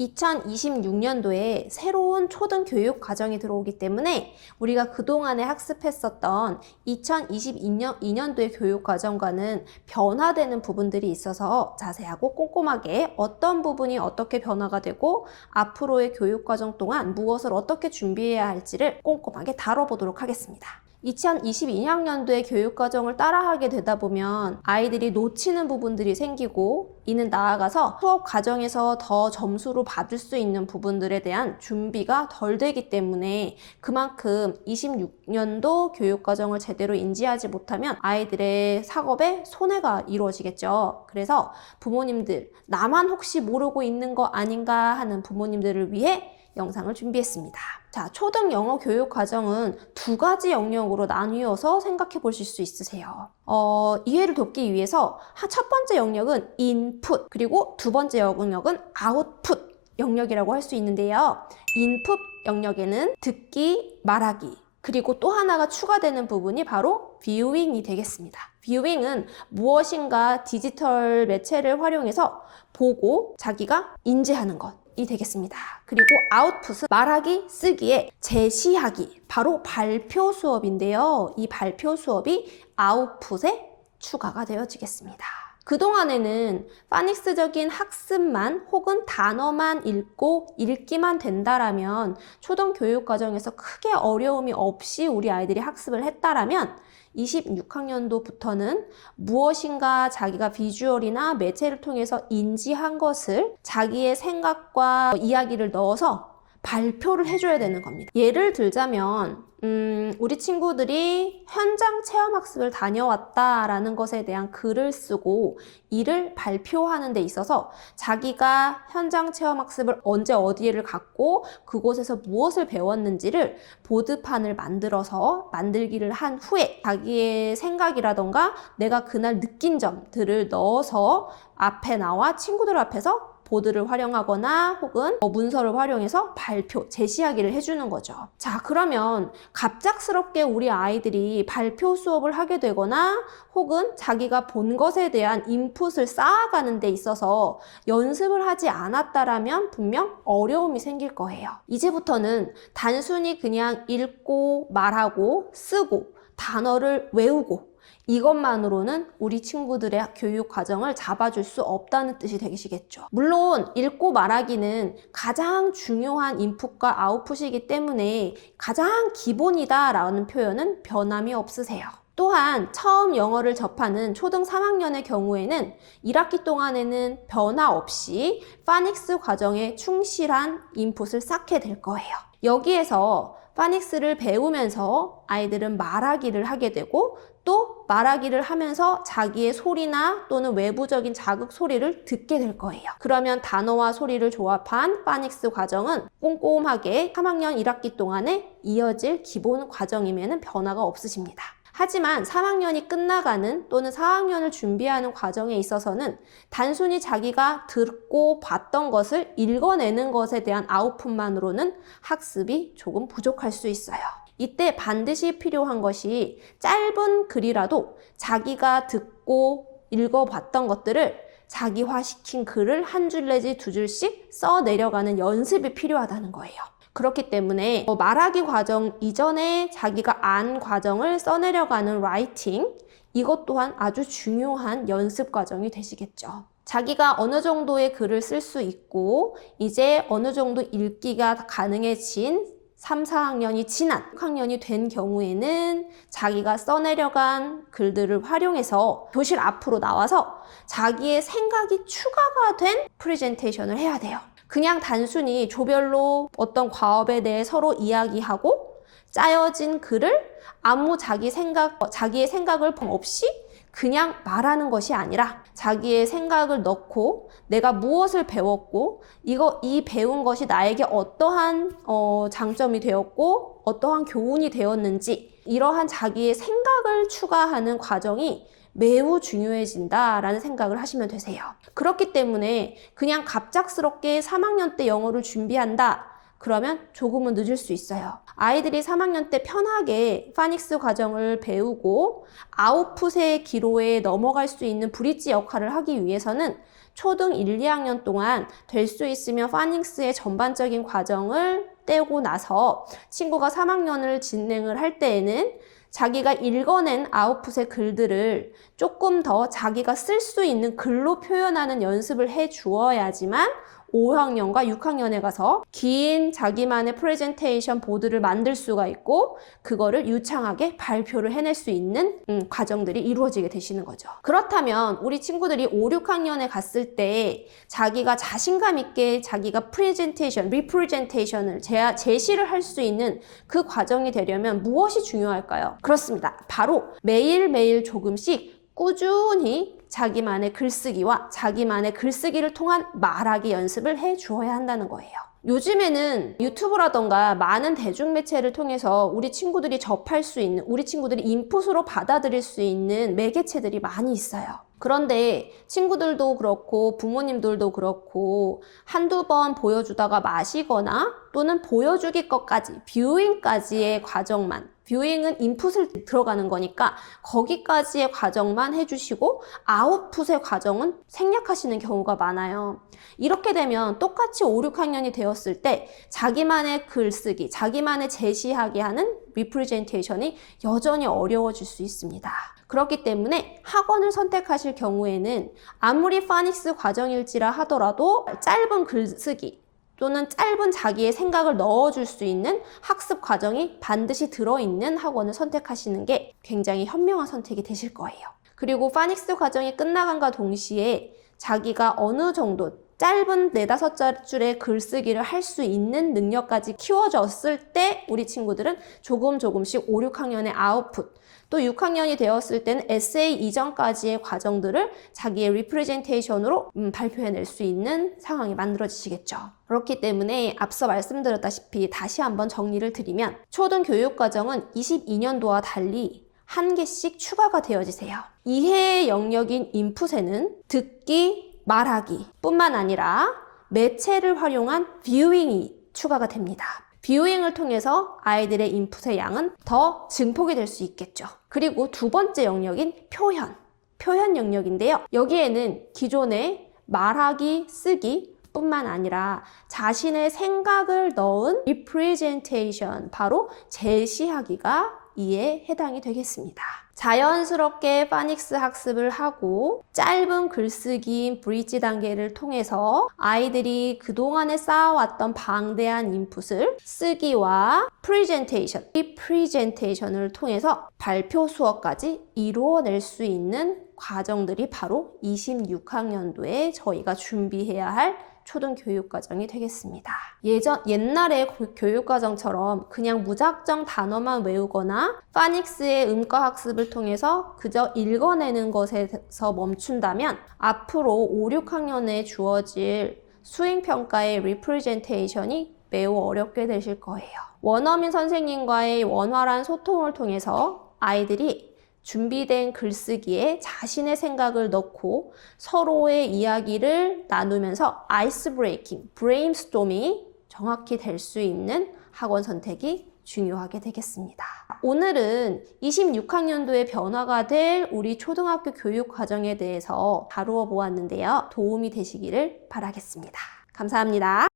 2026년도에 새로운 초등교육 과정이 들어오기 때문에 우리가 그동안에 학습했었던 2022년도의 교육 과정과는 변화되는 부분들이 있어서 자세하고 꼼꼼하게 어떤 부분이 어떻게 변화가 되고 앞으로의 교육 과정 동안 무엇을 어떻게 준비해야 할지를 꼼꼼하게 다뤄보도록 하겠습니다. 2022학년도의 교육과정을 따라하게 되다 보면 아이들이 놓치는 부분들이 생기고, 이는 나아가서 수업 과정에서 더 점수로 받을 수 있는 부분들에 대한 준비가 덜 되기 때문에 그만큼 26년도 교육과정을 제대로 인지하지 못하면 아이들의 학업에 손해가 이루어지겠죠. 그래서 부모님들, 나만 혹시 모르고 있는 거 아닌가 하는 부모님들을 위해 영상을 준비했습니다. 자, 초등 영어 교육 과정은 두 가지 영역으로 나뉘어서 생각해 보실 수 있으세요. 이해를 돕기 위해서 첫 번째 영역은 인풋, 그리고 두 번째 영역은 아웃풋 영역이라고 할 수 있는데요. 인풋 영역에는 듣기, 말하기, 그리고 또 하나가 추가되는 부분이 바로 뷰잉이 되겠습니다. 뷰잉은 무엇인가 디지털 매체를 활용해서 보고 자기가 인지하는 것이 되겠습니다. 그리고 아웃풋은 말하기, 쓰기에 제시하기, 바로 발표 수업인데요. 이 발표 수업이 아웃풋에 추가가 되어지겠습니다. 그동안에는 파닉스적인 학습만 혹은 단어만 읽고 읽기만 된다라면 초등교육 과정에서 크게 어려움이 없이 우리 아이들이 학습을 했다라면 26학년도부터는 무엇인가 자기가 비주얼이나 매체를 통해서 인지한 것을 자기의 생각과 이야기를 넣어서 발표를 해줘야 되는 겁니다. 예를 들자면 우리 친구들이 현장 체험학습을 다녀왔다라는 것에 대한 글을 쓰고 이를 발표하는 데 있어서 자기가 현장 체험학습을 언제 어디를 갔고 그곳에서 무엇을 배웠는지를 보드판을 만들어서 만들기를 한 후에 자기의 생각이라던가 내가 그날 느낀 점들을 넣어서 앞에 나와 친구들 앞에서 보드를 활용하거나 혹은 문서를 활용해서 발표, 제시하기를 해주는 거죠. 자, 그러면 갑작스럽게 우리 아이들이 발표 수업을 하게 되거나 혹은 자기가 본 것에 대한 인풋을 쌓아가는 데 있어서 연습을 하지 않았다라면 분명 어려움이 생길 거예요. 이제부터는 단순히 그냥 읽고 말하고 쓰고 단어를 외우고 이것만으로는 우리 친구들의 교육 과정을 잡아줄 수 없다는 뜻이 되시겠죠. 물론 읽고 말하기는 가장 중요한 인풋과 아웃풋이기 때문에 가장 기본이다라는 표현은 변함이 없으세요. 또한 처음 영어를 접하는 초등 3학년의 경우에는 1학기 동안에는 변화 없이 파닉스 과정에 충실한 인풋을 쌓게 될 거예요. 여기에서 파닉스를 배우면서 아이들은 말하기를 하게 되고 또 말하기를 하면서 자기의 소리나 또는 외부적인 자극 소리를 듣게 될 거예요. 그러면 단어와 소리를 조합한 파닉스 과정은 꼼꼼하게 3학년 1학기 동안에 이어질 기본 과정이면 변화가 없으십니다. 하지만 3학년이 끝나가는 또는 4학년을 준비하는 과정에 있어서는 단순히 자기가 듣고 봤던 것을 읽어내는 것에 대한 아웃풋만으로는 학습이 조금 부족할 수 있어요. 이때 반드시 필요한 것이 짧은 글이라도 자기가 듣고 읽어봤던 것들을 자기화시킨 글을 한 줄 내지 두 줄씩 써 내려가는 연습이 필요하다는 거예요. 그렇기 때문에 말하기 과정 이전에 자기가 안 과정을 써내려가는 라이팅, 이것 또한 아주 중요한 연습 과정이 되시겠죠. 자기가 어느 정도의 글을 쓸 수 있고 이제 어느 정도 읽기가 가능해진 3, 4학년이 지난 6학년이 된 경우에는 자기가 써내려간 글들을 활용해서 교실 앞으로 나와서 자기의 생각이 추가가 된 프레젠테이션을 해야 돼요. 그냥 단순히 조별로 어떤 과업에 대해 서로 이야기하고 짜여진 글을 아무 자기의 생각을 없이 그냥 말하는 것이 아니라 자기의 생각을 넣고 내가 무엇을 배웠고 이 배운 것이 나에게 어떠한 장점이 되었고 어떠한 교훈이 되었는지 이러한 자기의 생각을 추가하는 과정이 매우 중요해진다라는 생각을 하시면 되세요. 그렇기 때문에 그냥 갑작스럽게 3학년 때 영어를 준비한다. 그러면 조금은 늦을 수 있어요. 아이들이 3학년 때 편하게 파닉스 과정을 배우고 아웃풋의 기로에 넘어갈 수 있는 브릿지 역할을 하기 위해서는 초등 1, 2학년 동안 될 수 있으면 파닉스의 전반적인 과정을 떼고 나서 친구가 3학년을 진행을 할 때에는 자기가 읽어낸 아웃풋의 글들을 조금 더 자기가 쓸 수 있는 글로 표현하는 연습을 해 주어야지만 5학년과 6학년에 가서 긴 자기만의 프레젠테이션 보드를 만들 수가 있고 그거를 유창하게 발표를 해낼 수 있는 과정들이 이루어지게 되시는 거죠. 그렇다면 우리 친구들이 5, 6학년에 갔을 때 자기가 자신감 있게 자기가 프레젠테이션, 리프레젠테이션을 제시를 할 수 있는 그 과정이 되려면 무엇이 중요할까요? 그렇습니다. 바로 매일매일 조금씩 꾸준히 자기만의 글쓰기와 자기만의 글쓰기를 통한 말하기 연습을 해 주어야 한다는 거예요. 요즘에는 유튜브라던가 많은 대중매체를 통해서 우리 친구들이 접할 수 있는, 우리 친구들이 인풋으로 받아들일 수 있는 매개체들이 많이 있어요. 그런데 친구들도 그렇고 부모님들도 그렇고 한두 번 보여주다가 마시거나 또는 보여주기 것까지, 뷰잉까지의 과정만, 뷰잉은 인풋을 들어가는 거니까 거기까지의 과정만 해주시고 아웃풋의 과정은 생략하시는 경우가 많아요. 이렇게 되면 똑같이 5, 6학년이 되었을 때 자기만의 글쓰기, 자기만의 제시하게 하는 리프레젠테이션이 여전히 어려워질 수 있습니다. 그렇기 때문에 학원을 선택하실 경우에는 아무리 파닉스 과정일지라 하더라도 짧은 글쓰기 또는 짧은 자기의 생각을 넣어줄 수 있는 학습 과정이 반드시 들어있는 학원을 선택하시는 게 굉장히 현명한 선택이 되실 거예요. 그리고 파닉스 과정이 끝나간과 동시에 자기가 어느 정도 짧은 4-5줄의 글쓰기를 할 수 있는 능력까지 키워졌을 때 우리 친구들은 조금씩 5, 6학년의 아웃풋, 또 6학년이 되었을 때는 에세이 이전까지의 과정들을 자기의 리프레젠테이션으로 발표해낼 수 있는 상황이 만들어지시겠죠. 그렇기 때문에 앞서 말씀드렸다시피 다시 한번 정리를 드리면 초등교육과정은 22년도와 달리 한 개씩 추가가 되어지세요. 이해의 영역인 인풋에는 듣기, 말하기 뿐만 아니라 매체를 활용한 뷰잉이 추가가 됩니다. 뷰잉을 통해서 아이들의 인풋의 양은 더 증폭이 될 수 있겠죠. 그리고 두 번째 영역인 표현 영역인데요. 여기에는 기존의 말하기, 쓰기 뿐만 아니라 자신의 생각을 넣은 리프레젠테이션, 바로 제시하기가 이에 해당이 되겠습니다. 자연스럽게 파닉스 학습을 하고 짧은 글쓰기인 브릿지 단계를 통해서 아이들이 그동안에 쌓아왔던 방대한 인풋을 쓰기와 프레젠테이션, 리프레젠테이션을 통해서 발표 수업까지 이루어낼 수 있는 과정들이 바로 26학년도에 저희가 준비해야 할 초등교육과정이 되겠습니다. 옛날의 교육과정처럼 그냥 무작정 단어만 외우거나 파닉스의 음과학습을 통해서 그저 읽어내는 것에서 멈춘다면 앞으로 5, 6학년에 주어질 수행평가의 리프레젠테이션이 매우 어렵게 되실 거예요. 원어민 선생님과의 원활한 소통을 통해서 아이들이 준비된 글쓰기에 자신의 생각을 넣고 서로의 이야기를 나누면서 아이스 브레이킹, 브레인스토밍이 정확히 될 수 있는 학원 선택이 중요하게 되겠습니다. 오늘은 26학년도에 변화가 될 우리 초등학교 교육 과정에 대해서 다루어 보았는데요. 도움이 되시기를 바라겠습니다. 감사합니다.